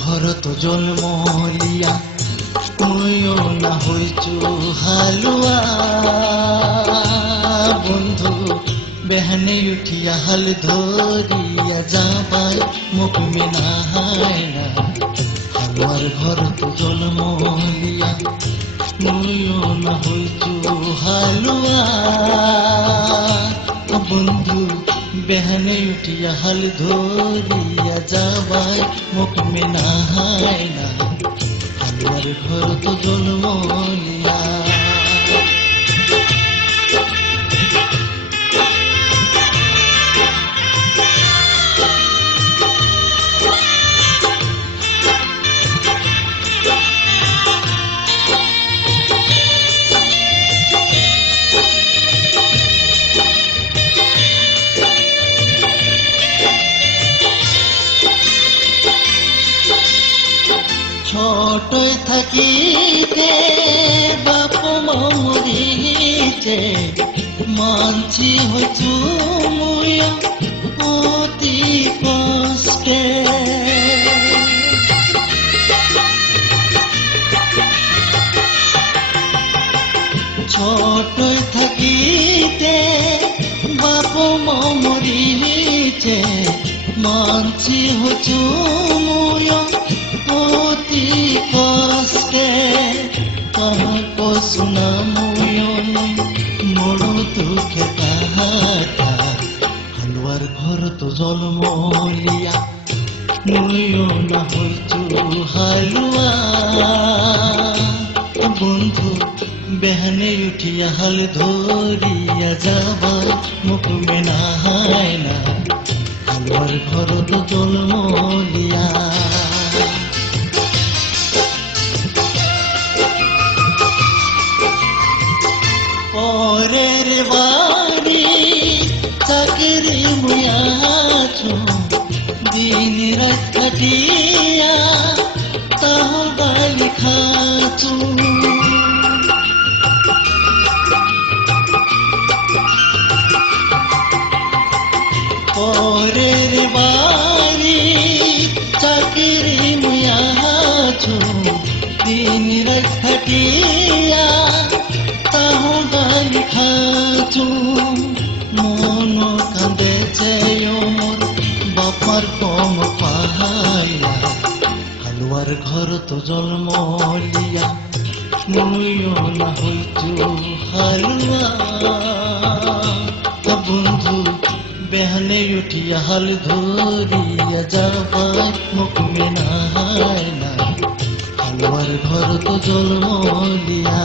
ঘৰত জন্মলিয়া ময়ো না হৈছো হালুৱা বন্ধু বেহনে উঠিয়া হাল ধৰিয়া যাবাই মোক মিনাহাই না হালুৱাৰ ঘৰত জন্মলিয়া ময়ো না হৈছো হালুৱা বন্ধু বেহনে উঠিয়া হাল ধরিয়া যাবাই মোক মিনাহাই না হালুৱাৰ ঘৰত জন্মলিয়া ছোট থাকিতে বাপ মরিছে মানছি হইছু মুই অতি কষ্টে ছোট থাকিতে বাপ মরিছে মানছি হইছু মুই অতি কষ্টে কাহাক শুনা ময়নি মোৰ দুখে কাহাটা হালুৱাৰ ঘৰত জন্মলিয়া ময়ো না হৈছো হালুৱা বন্ধু বেহনে উঠিয়া হাল ধৰিয়া যাবাই মোক মিনাহাই না হালুৱাৰ ঘৰত জন্মলিয়া পরের বাড়ি চাকরি মুয়াছো দিন রাত খাটিয়া তাহ গালি খাচু পরের বাড়ি চাকরি মুয়াছো দিন রাত খাটিয়া তাহ গালি খাচু মন কাঁদেছে মোর বাপার কম পাহাইয়া হালুৱাৰ ঘৰত জন্মলিয়া ময়ো না হৈছো হালুৱা বন্ধু বেহনে উঠিয়া হাল ধৰিয়া যাবাই মোক মিনাহাই না হালুৱাৰ ঘৰত জন্মলিয়া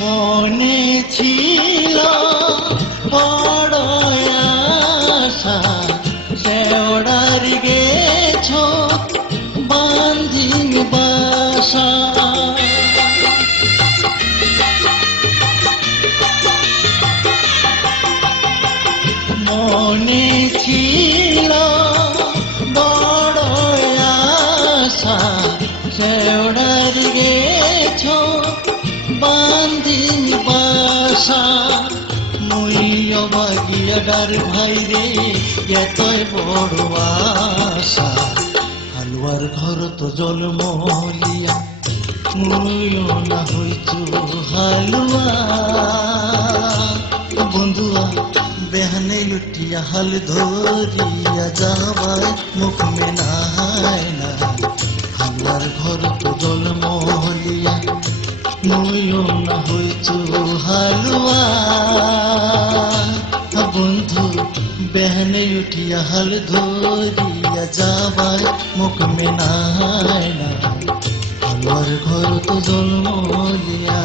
মনে ছিল বড় আশা শেওড়ার গেছ বাঁধিন বাসা মনে ছিল বড় আশা শেওড়ার গেছ বাঁধিন বাসা মুই অবাগিয়া ডার ভাই রে এতই বড় আশা হালুৱাৰ ঘৰত জন্মলিয়া ময়ো না হৈছো হালুৱা বন্ধুয়া বেহনে উঠিয়া হাল ধরিয়া যাবাই মোক মিনাহাই না হালুৱাৰ ঘৰত জন্মলিয়া ময়ো না হৈছো হালুৱা বন্ধু বেহনে উঠিয়া হাল ধরিয়া যাবাই মোক মিনাহাই না হালুৱাৰ ঘৰত জন্মলিয়া